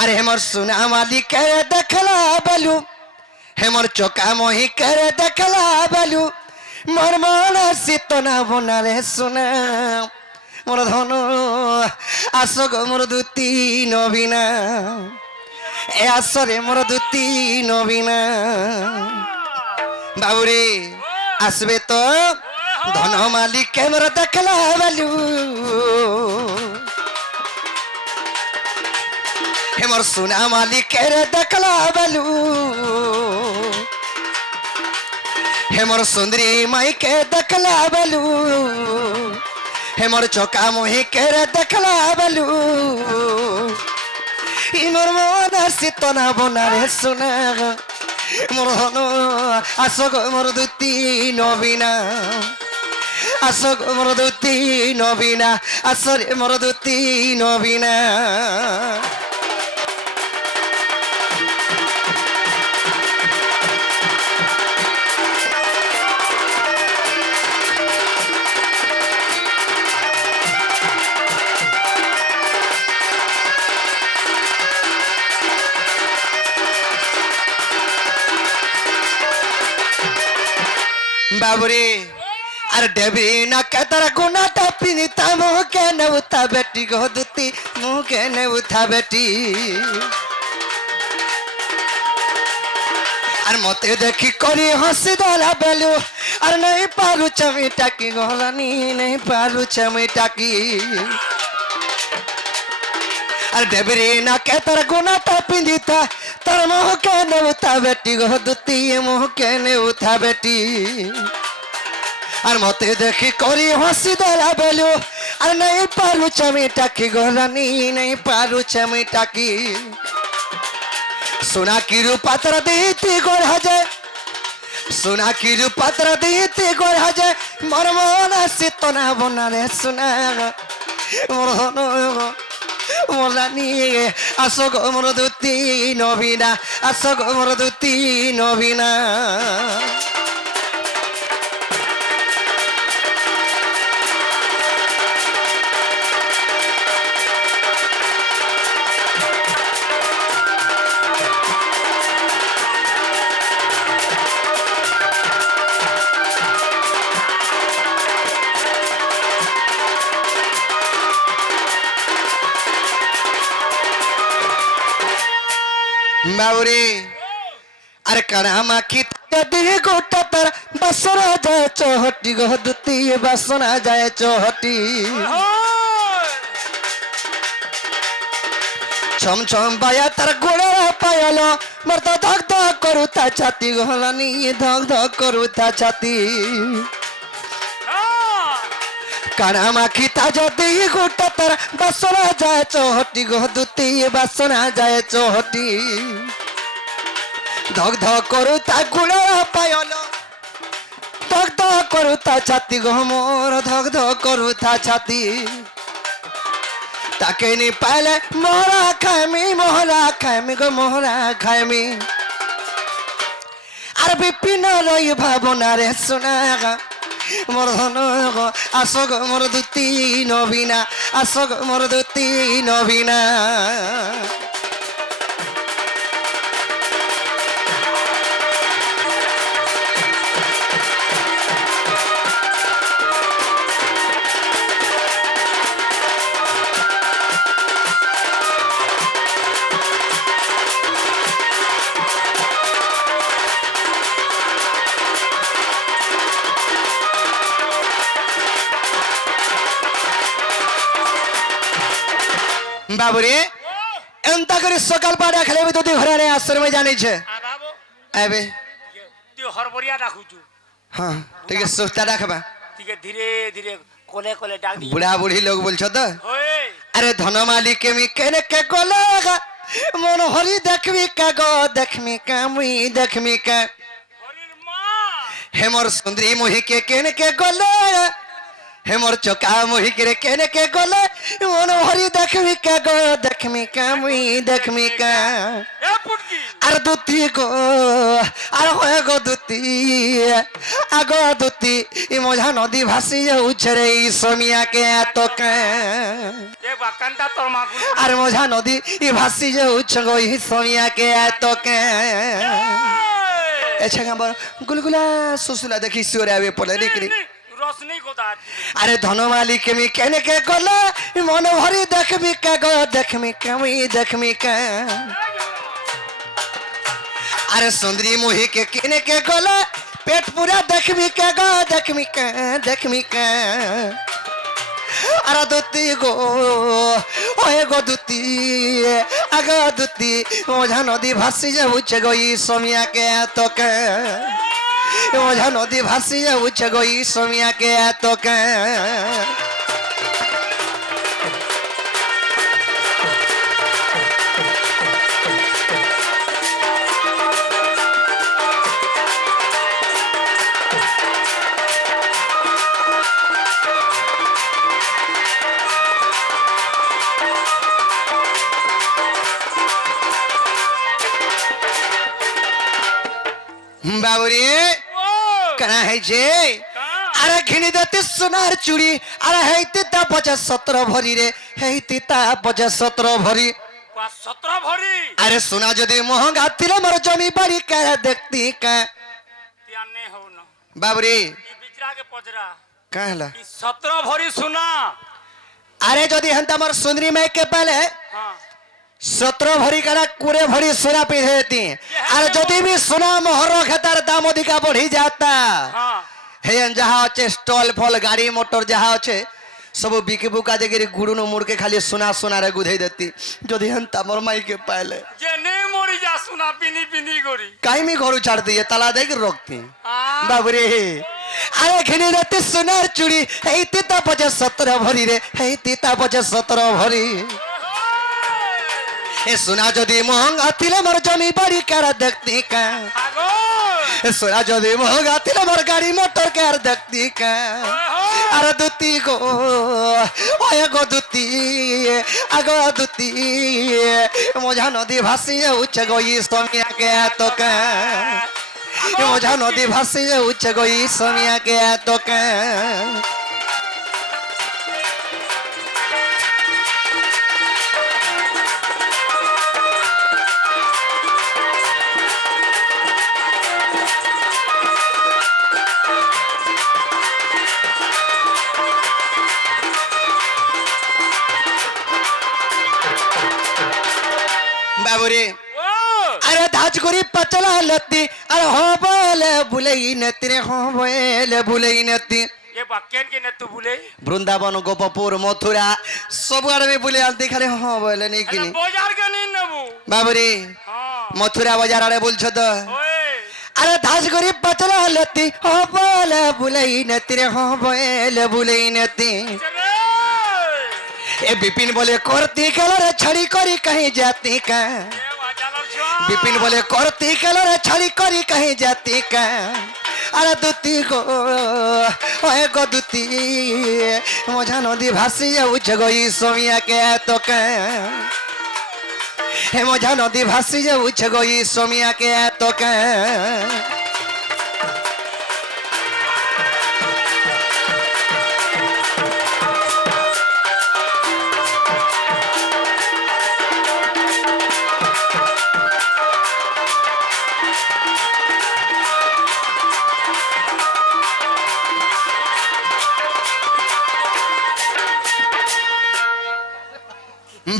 अरे हेमर सुना मालिक देखला बेलू हेमर चौका मोही कर देखला बेलू मोर मन सीतना बना रे सुना मोर धन आस गो मोर दुती नबीना ए आसरे मोर दुती नबीना बाबूरे आसबे तो धन मालिक मोर देखला बेलू हेमर सुना मालिक देखला बेलू हेमर सुंदरी माई के देखला बेलू हेमर चौका मोही के देखला बेलू इमर मन सीतना बना रे सुना मोर हन आस गो मोर दुती नबीना आस गो मोर दुती नबीना आसरे मोर दुती नबीना बाबूरे अरे डेबरी ना कहता गुना टपिनी ता मुँह के न उठा बेटी गो दुती मुँह के न उठा बेटी अरे मते देखी करी हंसी दला बेलू अरे नहीं पारू चमीटा की गोलानी नहीं पारू चमीटा की अरे डेबरी ना कहता गुना टपिनी ता तर मुँह के न उठा बेटी गो दुती मुँह के न उठा बेटी और मते देखी करी हंसी दला बेलू और नहीं पारू चमीटा की गोलानी नहीं पारू चमीटा की सोना की रूपात्र देती गोढ़ा जाए सोना की रूपात्र देती गोढ़ा जाए मोर मन सीतना बना रे सुना मोलानी आस गो मोर दुती नबीना आस गो मोर दुती नबीना बाबूरे अरे कनामा की दी गोटा तर बसना जाए चौहटी गो दुती बसना जाए चौहटी छम छम बाया तर गोड़ा पायलो मर तो धक धक करू ता छाती गोलानी धक धक करू ता छाती कनामा की दी गोटा तर बसना जाए चौहटी गो दुती बसना जाए चौहटी धक धक करू ता गुड़ा पायलो धक धक करू ता छाती गो मोर धक धक करू ता छाती ताके नहीं पाले मोहरा खाएमी गो मोहरा खाएमी अरे विपिन रही भावना रे सुना मोर धन गो आस गो मोर दुती नबीना आस गो मोर दुती नबीना बाबूरे एंता करे सकाल पाड़ा खेले भी तो ती घरे ने आश्रम में जाने छे आबे त्यो हरबरिया राखुछु हां ठीक है सोचता रखबा ठीक है धीरे धीरे कोले कोले डाल दी बुढ़ा बुढ़ी लोग बोल छ तो ओए अरे धन मालिक के मी केने के कोलेगा मन हरी देखमी का गो देखमी का मुई देखमी का हरिर मां हेमर सुंदरी मोही के केने के कोलेगा हेमर चौका मोही के केने के गोले मन हरी देखमी का गो देखमी का मुई देखमी का ए পুটকি আর দুতি গো আর হয়ে গো দুতি আগ দুতি ই মঝা নদী ভাসি যাচ্ছে রে ই সমিয়াকে এত এ বাকানটা তোর মা গুলো আর মঝা নদী ই ভাসি যাচ্ছে গো ই সমিয়াকে এত এছা আমার গুলগুলা সুসুলা দেখি সুরে আবে পড়ে নিকরি রস নেই কোথা আরে ধনমালি কেমি কেনে কে গলা মন ভরি দেখবি কে গো দেখমি কেমি দেখমি কে अरे सुंदरी मुही के किने के गोला पेट पूरा देखमी के गो देखमी के अरे दुती गो ओए गो दुती आगो दुती ओझा नदी भासी जाउछे गो ई सोमिया के तो के ओझा नदी भासी जाउछे गो ई सोमिया के तो के बाबुरी कना है जे अरे घिनी देती सोनार चूड़ी अरे हेती ता 17 भरी रे हेती ता 17 भरी 17 ভরি अरे सुना जदी महंगा थिले मोर जमी बाड़ी का देखती का তিয়ানে হও না बाबुरी ই বিচরা के पजरा कहला ই 17 ভরি सुना अरे जदी हंता मोर सुंदरी में के पहले हां 17 भरी करा कुरे भरी सोना पिंधे देती अरे जदी भी सोना मोहर खेतार दाम अधिका बढ़ी जाता हां हे जहाँ अच्छे स्टॉल फल गाड़ी मोटर जहाँ अच्छे सब बिके बुका देगी गुड़ू मुड़ के खाली सुना सुना रे गुधे देती जदी हंता मोर माई के पहले যে নে মরি যা सुना पिनी पिनी করি काई में घर उछाड़ दिए तला देगी रोकती हां बाबरे अरे घिनी रहती सुनार चूड़ी हे तीता 17 भरी रे हे तीता 17 भरी ए सुना जदी महंगा थिले मोर जमी बाड़ी कारा देखती का আগো ए सुना जदी महंगा थिले मोर गाड़ी मोटर कार देखती का अरे दुती गो ओए गो दुती आगो दुती मोझा नदी भासी उच्च गो ई सोमिया के तो का मोझा नदी भासी उच्च गो ई सोमिया के तो का बाबुरे ও अरे धाज करी पचला लत्ती अरे हो बोले बुलेई नती रे हो बोले बुलेई नती এ বাকেন কে নে তু ভুলে वृंदावन गोपपुर मथुरा सब आड़ में बुले आलती खाली हाँ बोले नहीं আরে किनी বাজার কে নি নেবু बाबुरे हां मथुरा बाजार आड़े बोल छो तो ওই अरे धाज करी पचला लत्ती हो बोले बुलेई नती रे हो बोले बुलेई नती চলে ए बिपिन बोले करती कलर छड़ी करी कहीं जाती का এ বাজার ছ बिपिन बोले करती कलर छड़ी करी कहीं जाती का अरे दुती गो ओए गो दुती मोझा नदी भासी जाउछ गो ई सोमिया के तो का हे मोझा नदी भासी जाउछ गो ई सोमिया के तो का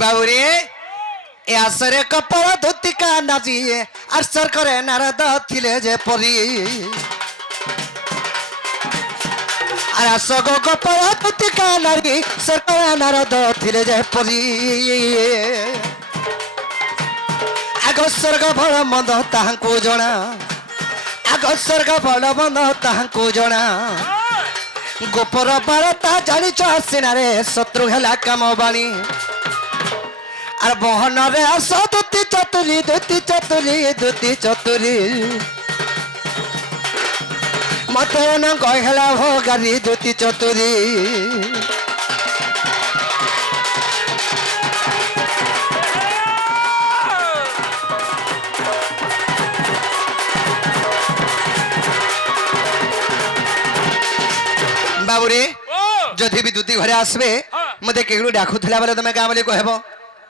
बाबुरे ए आसरे कपड़ा धोती का नाचिए असर करे नारद थिले जे परी अरे सगो कपड़ा धोती का नारी सर करे नारद थिले जे परी आगो स्वर्ग भल मंद ताहांकु जणा आगो स्वर्ग भल मंद ताहांकु जणा गोपर बारता जानी सिनारे शत्रु हेला काम बाणी আর বহনরে আস দুতি চতুরি দুতি চতুরি দুতি চতুরি মতে না গহেলা ভোগারি দুতি চতুরি মৌরে ও যদি ବି ଦୁତି ଘରେ ଆସିବେ ହଁ। ମତେ କେଉଁ ଡାକୁଥିଲା ବେଲେ ତମେ କାଁ ବୋଲି କହିବ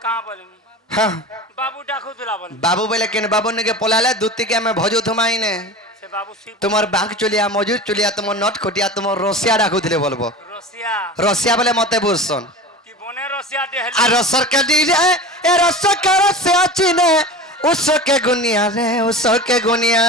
କାଁ ବୋଲମି ହଁ ବାବୁ ଡାକୁଥିଲା ବୋଲ ବାବୁ ବୋଲେ କେନ୍ ବାବୁ ନିକେ ପଲାଲେ ଦୁତିକେ ଆମେ ଭଜୁଥୁମା ଇନେ ସେ ବାବୁ ଶିବ তোমার বাঁক চলিয়া মজুর চলিয়া তোমার নট খটিয়া তোমার রসিয়া ডাকুଥିଲେ বলবো রসিয়া রসিয়া বলে মতে বুঝছন কি বনে রসিয়া দে হেল আর রসর কাটি রে এ রসর কা রসিয়া চিনে উসকে গুনিয়া রে উসকে গুনিয়া